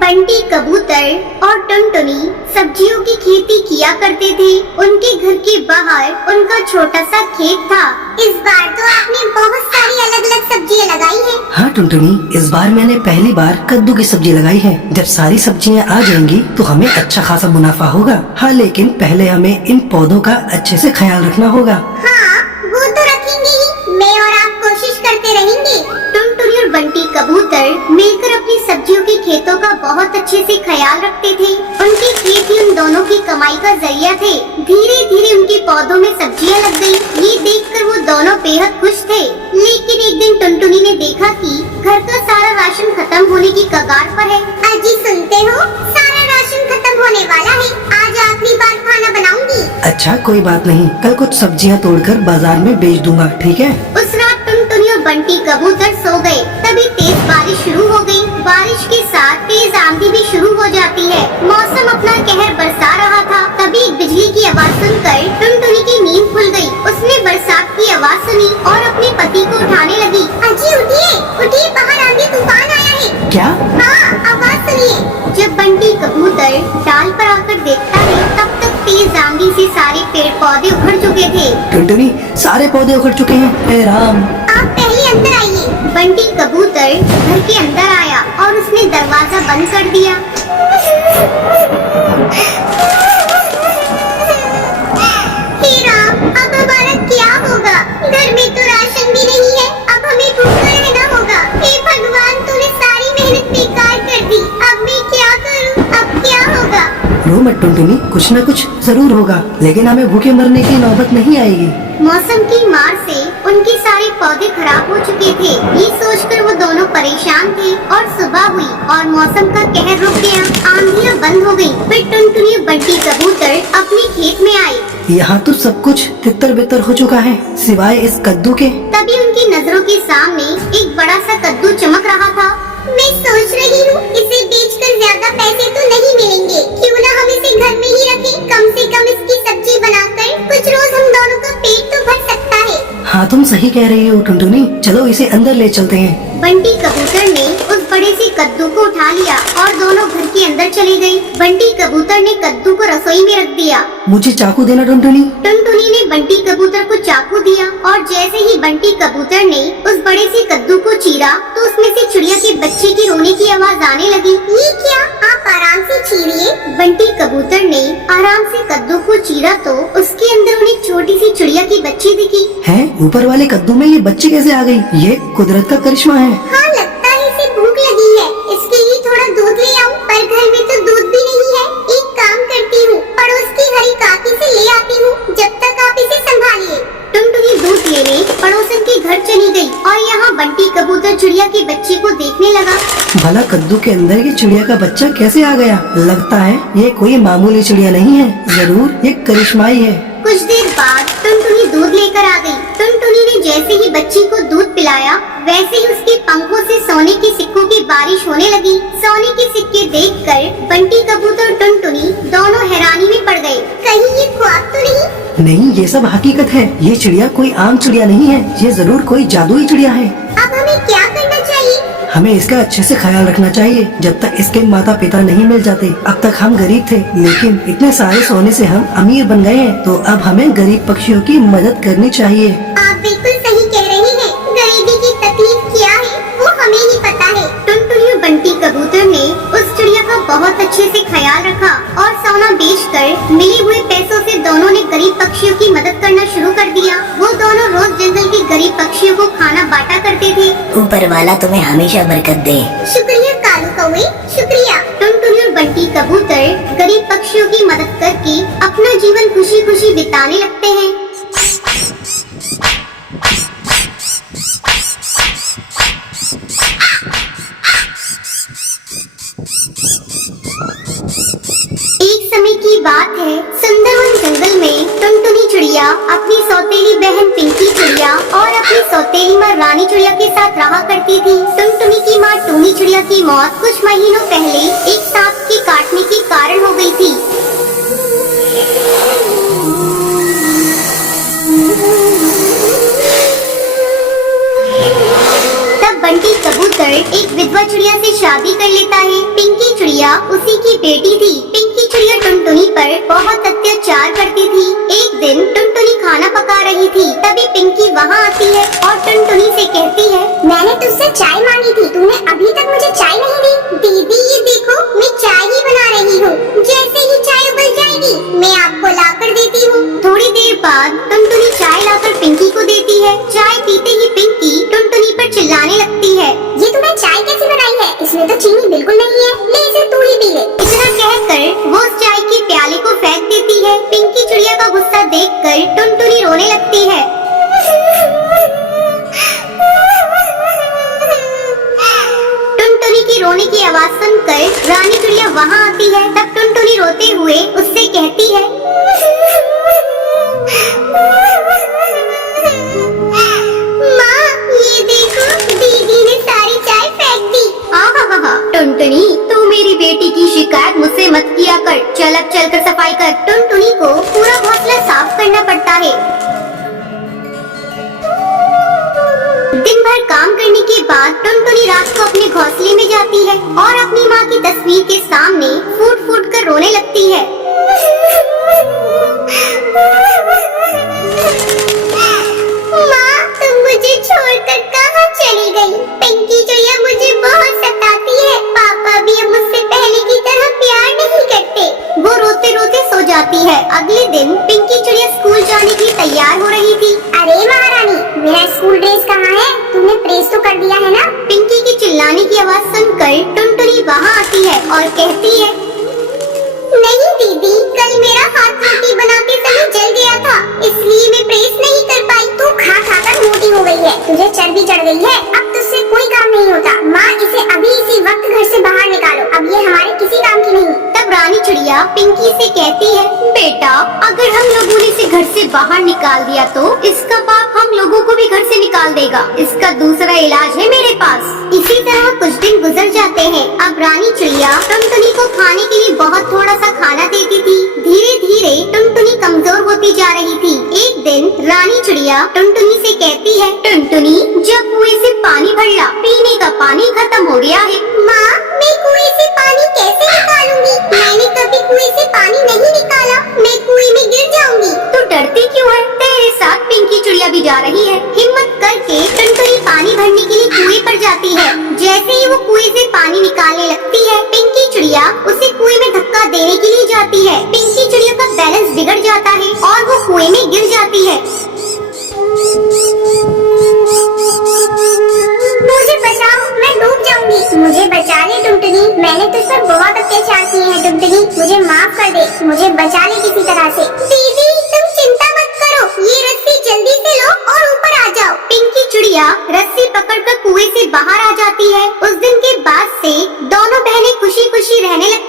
बंटी कबूतर और टुनटुनी सब्जियों की खेती किया करते थे। उनके घर के बाहर उनका छोटा सा खेत था। इस बार तो आपने बहुत सारी अलग अलग सब्जियां लगाई हैं। हाँ टुनटुनी, इस बार मैंने पहली बार कद्दू की सब्जी लगाई है। जब सारी सब्जियां आ जाएंगी तो हमें अच्छा खासा मुनाफा होगा। हाँ, लेकिन पहले हमें इन पौधों का अच्छे से ख्याल रखना होगा। हाँ, वो तो रखेंगे ही। मैं और आप कोशिश करते रहेंगे। टुनटुनी और बंटी कबूतर मिलकर अपनी सब्जियों के खेतों का बहुत अच्छे से ख्याल रखते थे। उनके खेत ही उन दोनों की कमाई का जरिया थे। धीरे धीरे उनके पौधों में सब्जियां लग गयी। ये देखकर वो दोनों बेहद खुश थे। लेकिन एक दिन टुनटुनी ने देखा कि घर का सारा राशन खत्म होने की कगार पर है। अजी सुनते हो, सारा राशन खत्म होने वाला है। आज आखिरी बार खाना बनाऊंगी। अच्छा, कोई बात नहीं, कल कुछ सब्जियां तोड़कर बाजार में बेच दूंगा, ठीक है? उस रात टुनटुनी और बंटी कबूतर सो गए। तभी तेज बारिश शुरू हो गई। बारिश के साथ तेज आंधी भी शुरू हो जाती है। मौसम अपना कहर बरसा रहा था। तभी एक बिजली की आवाज सुनकर टुनटुनी की नींद खुल गई। उसने बरसात की आवाज सुनी और अपने पति को उठाने लगी। अजी उठिए, उठिए, बाहर आंधी तूफान आया है। क्या? हाँ, आवाज सुनिए। जब बंटी कबूतर डाल पर आकर देखता है, तब तक तेज आंधी से सारे पेड़ पौधे उखड़ चुके थे। टुनटुनी, सारे पौधे उखड़ चुके हैं। हे राम! आप पहले अंदर आइए। बंटी कबूतर घर के अंदर आया और उसने दरवाजा बंद कर दिया। हे राम, अब हमारा क्या होगा? घर में तो राशन भी नहीं है। अब हमें भूखा रहना होगा। हे भगवान, तूने सारी मेहनत बेकार कर दी। अब मैं क्या करूं? अब क्या होगा? रो मत टुनटुनी, कुछ न कुछ जरूर होगा, लेकिन हमें भूखे मरने की नौबत नहीं आएगी। मौसम की मार से उनके सारे पौधे खराब हो चुके थे। ये सोचकर वो दोनों परेशान थे और सुबह हुई और मौसम का कहर रुक गया। आंधियां बंद हो गयी। फिर टुनटुनी और बंटी कबूतर अपने खेत में आए। यहाँ तो सब कुछ तितर बितर हो चुका है, सिवाय इस कद्दू के। तभी उनकी नजरों के सामने एक बड़ा सा कद्दू चमक रहा था। मैं सोच रही हूँ, इसे बेचकर ज्यादा पैसे तो नहीं मिलेंगे। क्यों ना हम इसे घर में ही रखें? कम से कम इसकी सब्जी बनाकर कुछ रोज हम दोनों का पेट तो भर सकता है। हाँ, तुम सही कह रही हो टुनटुनी, चलो इसे अंदर ले चलते हैं। बंटी कबूतर ने उस बड़े से कद्दू को उठा लिया और दोनों घर के अंदर चले गए। बंटी कबूतर ने कद्दू को रसोई में रख दिया। मुझे चाकू देना टुनटुनी। टुनटुनी ने बंटी कबूतर को चाकू दिया और जैसे ही बंटी कबूतर ने उस बड़े से कद्दू को चीरा तो उसमें से चिड़िया के बच्चे की रोने की आवाज आने लगी। ये क्या? आप आराम से चीरिए। बंटी कबूतर ने आराम से कद्दू को चीरा तो उसके अंदर उन्हें छोटी सी चिड़िया की बच्ची दिखी। है, ऊपर वाले कद्दू में ये बच्ची कैसे आ गई? ये कुदरत का करिश्मा है। हाँ, लगता है इसे भूख लगी है। इसके लिए थोड़ा दूध ले आऊं, पर घर में तो दूध भी नहीं है। एक काम करती हूँ, पड़ोस की हरी काकी से ले आती हूँ। जब तक आप इसे संभालिए। टुनटुनी दूध लेने पड़ोसन के घर चली गई और यहाँ बंटी कबूतर चिड़िया के बच्चे को देखने लगा। भला कद्दू के अंदर ये चिड़िया का बच्चा कैसे आ गया? लगता है ये कोई मामूली चिड़िया नहीं है, जरूर ये करिश्माई है। कुछ देर बाद टुनटुनी दूध लेकर आ गई। टुनटुनी ने जैसे ही बच्ची को दूध पिलाया, वैसे ही उसके पंखों से सोने के सिक्कों की बारिश होने लगी। सोने के सिक्के देखकर बंटी कबूतर और टुनटुनी दोनों हैरानी में पड़ गए। कहीं ये ख्वाब तो नहीं? नहीं, ये सब हकीकत है। ये चिड़िया कोई आम चिड़िया नहीं है, ये जरूर कोई जादुई चिड़िया है। अब हमें क्या करना चाहिए? हमें इसका अच्छे से ख्याल रखना चाहिए। जब तक इसके माता पिता नहीं मिल जाते। अब तक हम गरीब थे, लेकिन इतने सारे सोने से हम अमीर बन गए हैं, तो अब हमें गरीब पक्षियों की मदद करनी चाहिए। आप बिल्कुल सही कह रहे हैं। गरीबी की तकलीफ क्या है वो हमें ही पता है। टुनटुनी और बंटी कबूतर ने उस चिड़िया का बहुत अच्छे से ख्याल रखा और सोना बेचकर मिले हुए पैसों से दोनों ने गरीब पक्षियों की मदद करना शुरू कर दिया। वो दोनों रोज जंगल के गरीब पक्षियों को खाना बांटा करते थे। ऊपर वाला तुम्हें हमेशा बरकत दे। शुक्रिया कालू कौवे, शुक्रिया। टुनटुनी और बंटी कबूतर गरीब पक्षियों की मदद करके अपना जीवन खुशी खुशी बिताने लगते हैं। एक समय की बात है, सुंदरवन जंगल में टुनटुनी चिड़िया अपनी सौतेली बहन पिंकी चिड़िया और अपनी सौतेली माँ रानी चिड़िया के साथ रहा करती थी। टुनटुनी की माँ टूनी चिड़िया की मौत कुछ महीनों पहले एक सांप के काटने के कारण हो गई थी। चिड़िया उसी की बेटी थी। पिंकी चिड़िया टुनटुनी पर बहुत अत्याचार करती थी। एक दिन टुनटुनी खाना पका रही थी, तभी पिंकी वहाँ आती है और टुनटुनी से कहती है, मैंने तुझसे चाय मांगी थी, तूने अभी तक मुझे चाय नहीं दी। दीदी ये देखो मैं चाय ही बना रही हूँ, जैसे ही चाय उबल जाएगी मैं आपको लाकर देती हूँ। थोड़ी देर बाद टुनटुनी चाय लाकर पिंकी को देती है। चाय पीते ही पिंकी टुनटुनी पर चिल्लाने लगती है, ये तूने चाय कैसे बनाई है? इसमें तो चीनी बिल्कुल नहीं है, ले इसे तू ही पी ले। इतना कहकर वो उस चाय के प्याले को फेंक देती है। पिंकी चिड़िया का गुस्सा देखकर टुनटुनी रोने लगती है। टुनटुनी की रोने की आवाज सुनकर रानी चिड़िया वहाँ आती है। तब टुनटुनी रोते हुए उससे कहती है, माँ ये देखो दीदी ने सारी चाय फेंक दी। आहा टुनटुनी तू मेरी बेटी की शिकायत मुझसे मत किया कर, चल अब चलकर सफाई कर। टुनटुनी को पूरा घोंसला साफ करना पड़ता है। दिन भर काम करने के बाद टुनटुनी रात को अपने घोंसले में जाती है और अपनी माँ की तस्वीर के सामने फूट फूट कर रोने लगती है। माँ तुम मुझे छोड़कर कहाँ चली गई? पिंकी चिड़िया मुझे बहुत सताती है, पापा भी अब मुझसे पहले की तरह प्यार नहीं करते। वो रोते रोते सो जाती है। अगले दिन पिंकी चिड़िया स्कूल जाने के लिए तैयार हो रही थी। अरे महारानी, मेरा स्कूल ड्रेस कहाँ है? तूने प्रेस तो कर दिया है ना? पिंकी की चिल्लाने की आवाज सुनकर टुनटुनी वहाँ आती है और कहती है, नहीं दीदी, कल मेरा हाथ रोटी बनाते समय जल गया था, इसलिए मैं प्रेस नहीं कर पाई। तू खा खा कर मोटी हो गई है, तुझे चर्बी चढ़ गई है, अब तुझसे कोई काम नहीं होता। माँ इसे अभी इसी वक्त घर से बाहर निकालो, अब ये हमारे किसी काम की नहीं। तब रानी चिड़िया पिंकी से कहती है, बेटा अगर हम लोगों ने इसे घर से बाहर निकाल दिया तो इसका पाप हम लोगों को भी घर से निकाल देगा। इसका दूसरा इलाज है मेरे पास। इसी तरह कुछ दिन गुजर जाते हैं। अब रानी चिड़िया टुनटुनी को खाने के लिए बहुत थोड़ा सा खाना देती थी। धीरे धीरे टुनटुनी कमजोर होती जा रही थी। एक दिन रानी चिड़िया टुनटुनी से कहती है, टुनटुनी जब कुएं से पानी भर ला, पीने का पानी खत्म हो गया है। माँ मैं कुएं से पानी कैसे निकालूंगी? मैंने कभी कुएं से पानी नहीं निकाला, मैं कुएं में गिर जाऊंगी। तू डरती क्यों है? तेरे साथ पिंकी चिड़िया भी जा रही है। हिम्मत करके टुनटुनी पानी भरने के लिए कुएं पर जाती है। जैसे ही वो कुएं से पानी निकालने लगती है, पिंकी चिड़िया उसे कुएं में धक्का देने के लिए जाती है। पिंकी चिड़िया का बैलेंस बिगड़ जाता है और वो कुएं में गिर जाती है। मुझे बचाओ, मैं डूब जाऊंगी। मुझे बचा ले टुनटुनी, मैंने तुझ पर बहुत अत्याचार किए हैं टुनटुनी, मुझे माफ कर दे, मुझे बचा ले किसी तरह से। दीदी तुम चिंता मत करो, ये रस्सी जल्दी से लो और ऊपर आ जाओ। पिंकी चिड़िया रस्सी पकड़कर कुएं से बाहर आ जाती है। उस दिन के बाद से दोनों बहनें खुशी खुशी रहने लगती